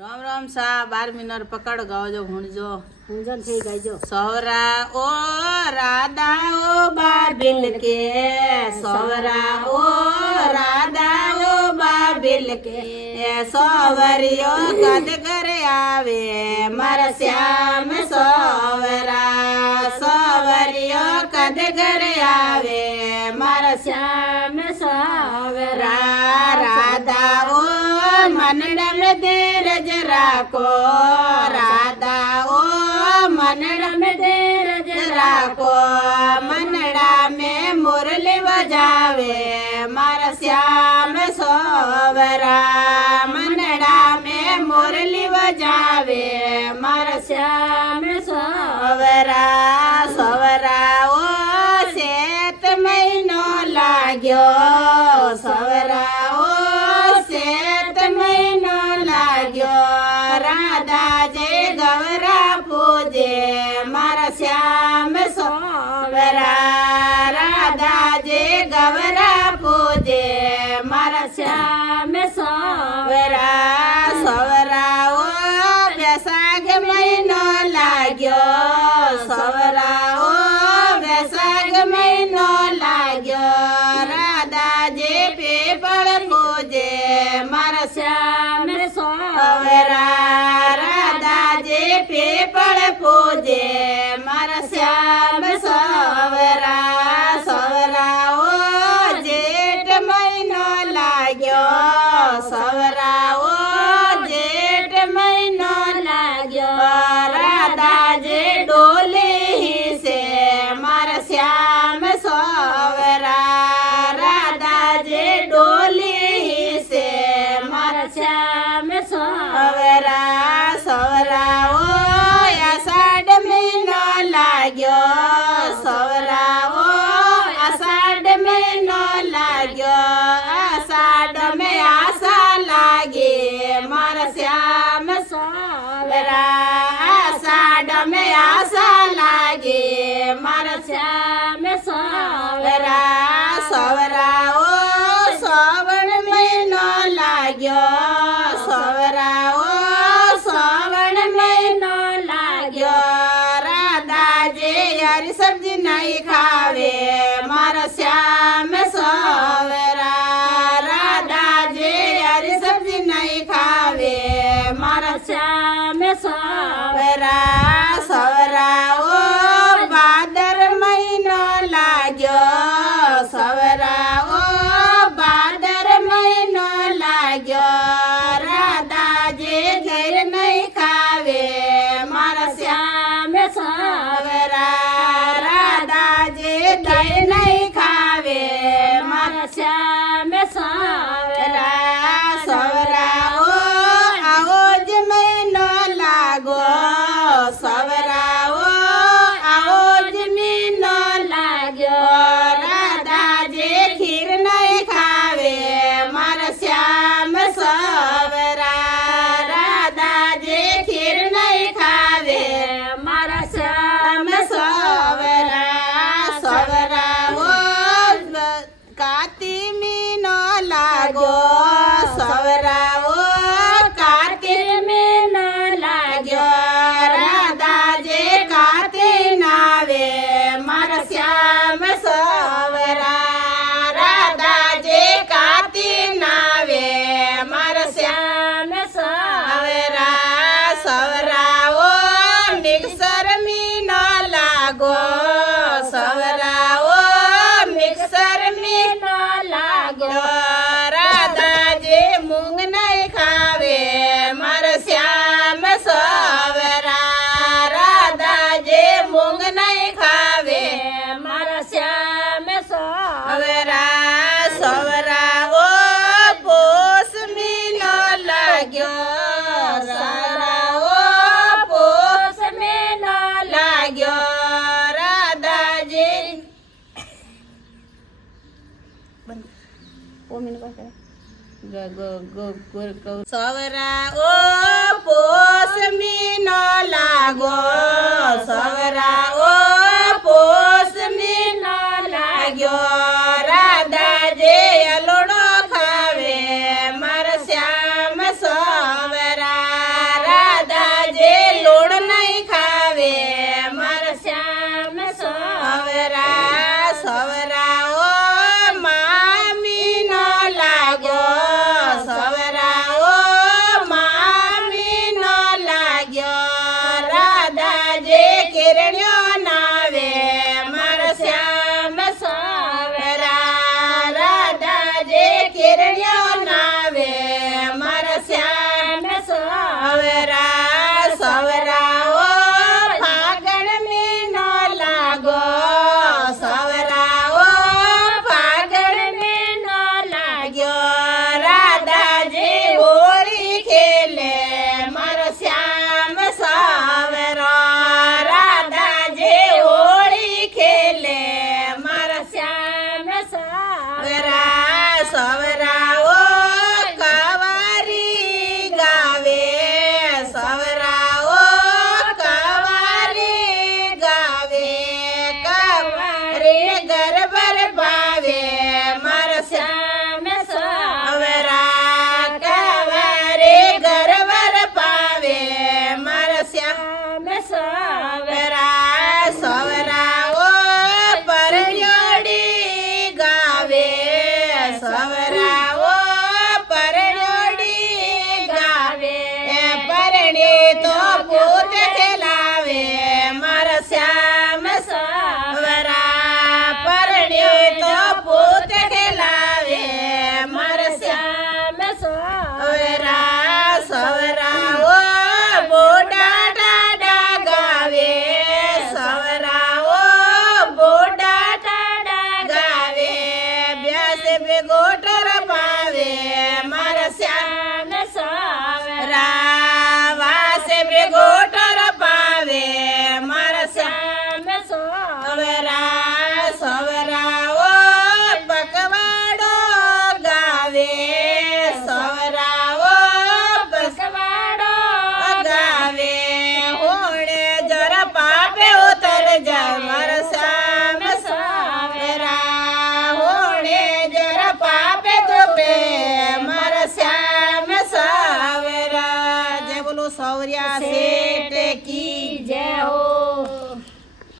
राम राम सा 12 मिनट पकड़ गाओ जो हुणजो हुंजन थई गई जो सवरा ओ राधा ओ बाबिल के सवरा ओ राधा ओ बाबिल के सवरियो कद कर आवे मर श्याम सवरा सवरियो कद कर आवे मर श्याम सवरा राधा ओ मनड़ में धीरज राखो राधा ओ मनड़ा में धीरज राखो मनड़ा में मुरली बजावे मारा श्याम सोवरा मनड़ा में मुरली बजावे मारा श्याम सोवरा सोवरा ओ सेत महीनो लाग्यो सोवरा ओ सेत महीनो लाग्यो राधा जे गवरा पूजे मारा श्याम सोवरा राधा जे गवरा पूजे मारा श्याम सोवरा सोवरा ओ बैसाख महीनो लाग्यो सोवरा ओ बैसाख महीनो लाग्यो राधा जे पीपल पूजे मारा श्याम सोवरा राधा जे पीपल पूजे मारा श्याम सोवरा सोवरा ओ जेठ महीनो लाग्यो सोवरा ओ जेठ महीनो लाग्यो राधा जे डोली ही से मारा श्याम सोवरा राधा जे डोली ही से मारा श्याम सोवरा सोवरा ओ आषाढ़ महीनो लाग्यो सोवरा ओ आषाढ़ महीनो लाग्यो आषाढ़ में आशा लागे मारा श्याम सोवरा आषाढ़ में आशा लागे मारा श्याम सोवरा सोवरा ओ श्रावण महीनो लाग्यो सोवरा ओ श्रावण महीनो लाग्यो राधा जे हरी सब्जी नहीं खावे मारा श्याम सोवरा राधा जे हरी सब्जी नहीं खावे मारा श्याम सोवरा सोवरा ओ भादर महीनो लाग्यो सोवरा ओ भादर महीनो लाग्यो राधा जे घेर नहीं खावे मारा श्याम सोवरा राधा जे घेर नहीं खावे मारा श्याम सोवरा सोवरा ओ आओज महीनो लागो सोवरा ओ आओज महीनो लाग्यो राधा जे खीर नहीं खावे मारा श्याम सोवरा राधा जे खीर नहीं खावे मारा श्याम सोवरा सोवरा ओ काती मीनो लागो सोवरा ओ काती मीनो लाग्यो राधा जे काती नावे मारा श्याम सोवरा राधा जे काती नावे मारा श्याम सोवरा सोवरा ओ मिक्सर मीनो लागो सोवरा ओ मिक्सर मीनो लागो राधा जे मूंग नहीं खावे मारा श्याम सोवरा राधा जे मूंग नहीं खावे मारा श्याम सोवरा सोवरा ओ पोस मीनो लाग्यो सोवरा ओ पोस मीनो लाग्यो राधा जे सवरा ओ पोस मीनो लागो सवरा